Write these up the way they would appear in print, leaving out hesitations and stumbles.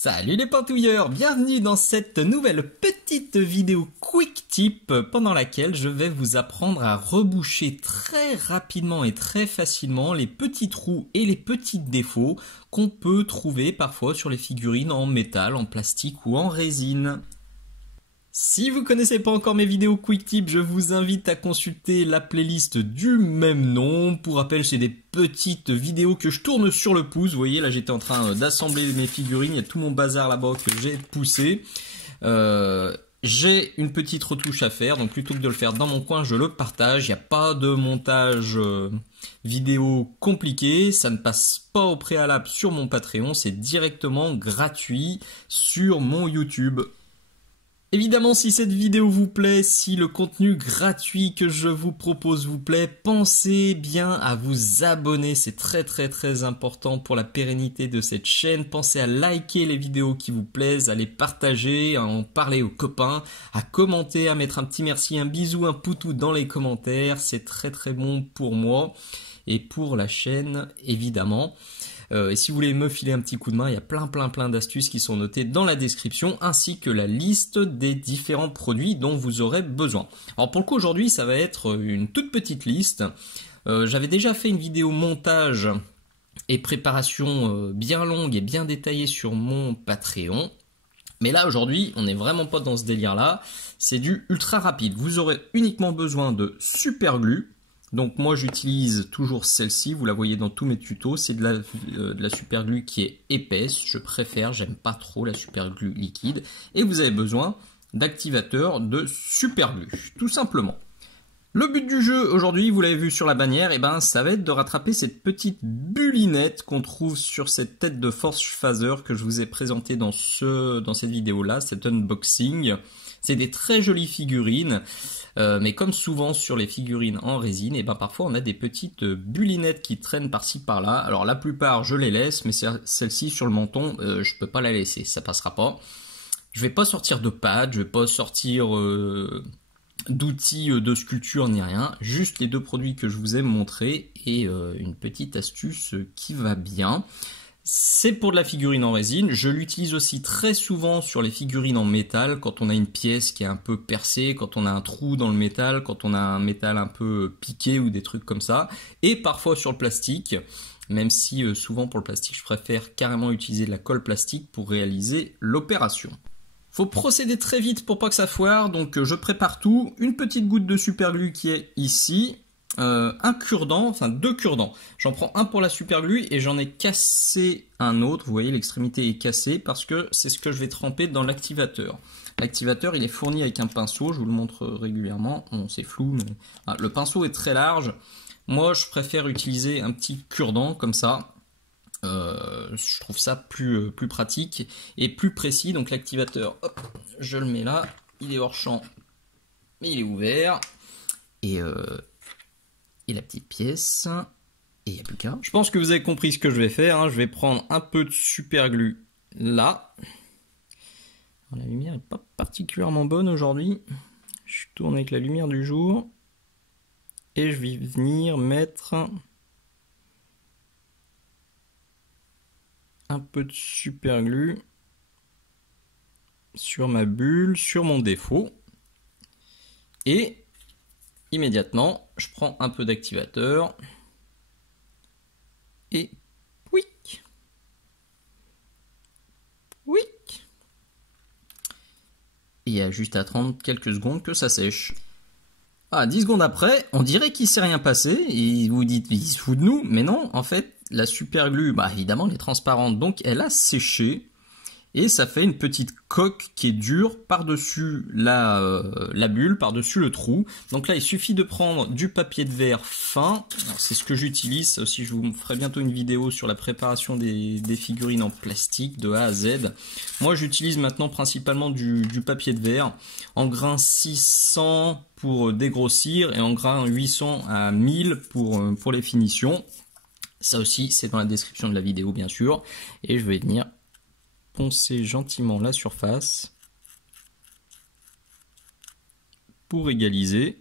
Salut les pantouilleurs, bienvenue dans cette nouvelle petite vidéo quick tip pendant laquelle je vais vous apprendre à reboucher très rapidement et très facilement les petits trous et les petits défauts qu'on peut trouver parfois sur les figurines en métal, en plastique ou en résine. Si vous connaissez pas encore mes vidéos quick tips, je vous invite à consulter la playlist du même nom. Pour rappel, c'est des petites vidéos que je tourne sur le pouce. Vous voyez, là j'étais en train d'assembler mes figurines, il y a tout mon bazar là-bas que j'ai poussé. J'ai une petite retouche à faire, donc plutôt que de le faire dans mon coin, je le partage. Il n'y a pas de montage vidéo compliqué, ça ne passe pas au préalable sur mon Patreon, c'est directement gratuit sur mon YouTube. Évidemment, si cette vidéo vous plaît, si le contenu gratuit que je vous propose vous plaît, pensez bien à vous abonner, c'est très important pour la pérennité de cette chaîne. Pensez à liker les vidéos qui vous plaisent, à les partager, à en parler aux copains, à commenter, à mettre un petit merci, un bisou, un poutou dans les commentaires, c'est très bon pour moi et pour la chaîne évidemment. Et si vous voulez me filer un petit coup de main, il y a plein d'astuces qui sont notées dans la description, ainsi que la liste des différents produits dont vous aurez besoin. Alors pour le coup aujourd'hui ça va être une toute petite liste. J'avais déjà fait une vidéo montage et préparation bien longue et bien détaillée sur mon Patreon. Mais là aujourd'hui on n'est vraiment pas dans ce délire là, c'est du ultra rapide. Vous aurez uniquement besoin de super glue. Donc moi j'utilise toujours celle-ci, vous la voyez dans tous mes tutos, c'est de la super glue qui est épaisse, je préfère, j'aime pas trop la super glue liquide. Et vous avez besoin d'activateurs de super glue, tout simplement. Le but du jeu aujourd'hui, vous l'avez vu sur la bannière, et ben ça va être de rattraper cette petite bullinette qu'on trouve sur cette tête de Force Phaser que je vous ai présenté dans cette vidéo là, cet unboxing. C'est des très jolies figurines, mais comme souvent sur les figurines en résine, et ben parfois on a des petites bullinettes qui traînent par-ci par-là. Alors la plupart je les laisse, mais celle-ci sur le menton, je peux pas la laisser, ça passera pas. Je vais pas sortir de pad, je vais pas sortir d'outils de sculpture ni rien, juste les deux produits que je vous ai montrés et une petite astuce qui va bien. C'est pour de la figurine en résine, je l'utilise aussi très souvent sur les figurines en métal, quand on a une pièce qui est un peu percée, quand on a un trou dans le métal, quand on a un métal un peu piqué ou des trucs comme ça, et parfois sur le plastique, même si souvent pour le plastique je préfère carrément utiliser de la colle plastique pour réaliser l'opération. Faut procéder très vite pour pas que ça foire, donc je prépare tout, une petite goutte de super glue qui est ici, un cure-dent, enfin deux cure-dents. J'en prends un pour la super glue et j'en ai cassé un autre, vous voyez l'extrémité est cassée parce que c'est ce que je vais tremper dans l'activateur. L'activateur il est fourni avec un pinceau, je vous le montre régulièrement, bon c'est flou mais le pinceau est très large. Moi je préfère utiliser un petit cure-dent comme ça. Je trouve ça plus pratique et plus précis. Donc l'activateur, hop, je le mets là, il est hors champ mais il est ouvert et la petite pièce et il n'y a plus qu'à. Je pense que vous avez compris ce que je vais faire, hein. Je vais prendre un peu de super glue là. Alors, la lumière n'est pas particulièrement bonne aujourd'hui, je tourne avec la lumière du jour et je vais venir mettre un peu de super glue sur ma bulle, sur mon défaut. Et immédiatement, je prends un peu d'activateur. Et pouic, pouic. Et il y a juste à attendre quelques secondes que ça sèche. 10 secondes après, on dirait qu'il ne s'est rien passé. Et vous dites, il se fout de nous. Mais non, en fait, la super glue, évidemment, elle est transparente. Donc, elle a séché. Et ça fait une petite coque qui est dure par-dessus la bulle, par-dessus le trou. Donc là, il suffit de prendre du papier de verre fin. C'est ce que j'utilise. Ça aussi, je vous ferai bientôt une vidéo sur la préparation des figurines en plastique de A à Z. Moi, j'utilise maintenant principalement du papier de verre en grain 600 pour dégrossir et en grain 800 à 1000 pour les finitions. Ça aussi, c'est dans la description de la vidéo, bien sûr. Et je vais venir poncer gentiment la surface pour égaliser.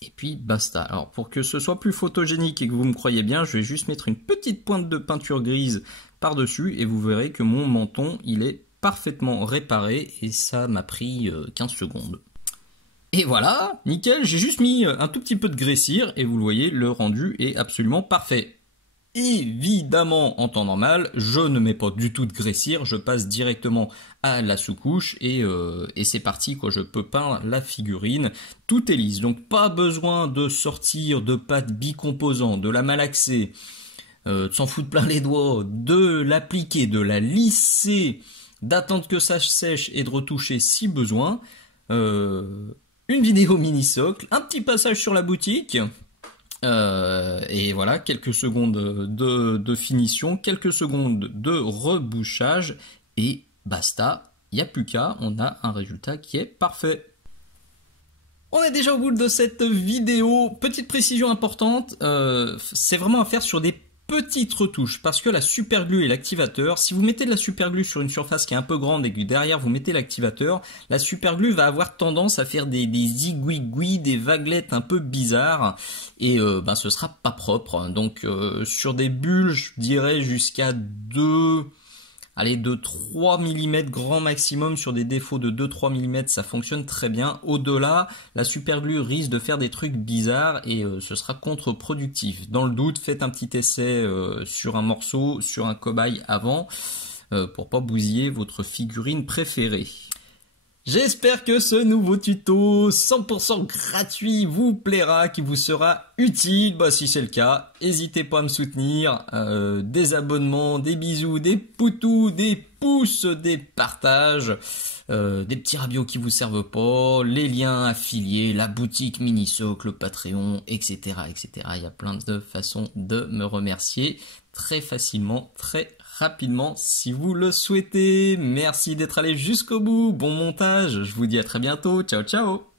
Et puis puis basta. Alors pour que ce soit plus photogénique et que vous me croyez bien, je vais juste mettre une petite pointe de peinture grise par-dessus et vous verrez que mon menton il est parfaitement réparé et ça m'a pris 15 secondes. Et voilà, nickel, j'ai juste mis un tout petit peu de graissire et vous le voyez, le rendu est absolument parfait. Évidemment, en temps normal, je ne mets pas du tout de graissire, je passe directement à la sous-couche et c'est parti, quoi. Je peux peindre la figurine. Tout est lisse, donc pas besoin de sortir de pâte bicomposant, de la malaxer, de s'en foutre plein les doigts, de l'appliquer, de la lisser, d'attendre que ça sèche et de retoucher si besoin. Une vidéo mini-socle, un petit passage sur la boutique, et voilà, quelques secondes de finition, quelques secondes de rebouchage, et basta, il n'y a plus qu'à, on a un résultat qui est parfait. On est déjà au bout de cette vidéo. Petite précision importante, c'est vraiment à faire sur des petites retouches parce que la superglue et l'activateur, si vous mettez de la superglue sur une surface qui est un peu grande et que derrière vous mettez l'activateur, la superglue va avoir tendance à faire des igouigouis, des vaguelettes un peu bizarres et ce sera pas propre. Donc sur des bulles, je dirais jusqu'à 3 mm grand maximum, sur des défauts de 2-3 mm, ça fonctionne très bien. Au-delà, la superglue risque de faire des trucs bizarres et ce sera contre-productif. Dans le doute, faites un petit essai sur un morceau, sur un cobaye avant, pour pas bousiller votre figurine préférée. J'espère que ce nouveau tuto 100% gratuit vous plaira, qui vous sera utile. Si c'est le cas, n'hésitez pas à me soutenir. Des abonnements, des bisous, des poutous, des pouces, des partages, des petits rabios qui vous servent pas, les liens affiliés, la boutique Minisocle, le Patreon, etc., etc. Il y a plein de façons de me remercier très facilement, très rapidement si vous le souhaitez. Merci d'être allé jusqu'au bout. Bon montage. Je vous dis à très bientôt. Ciao, ciao.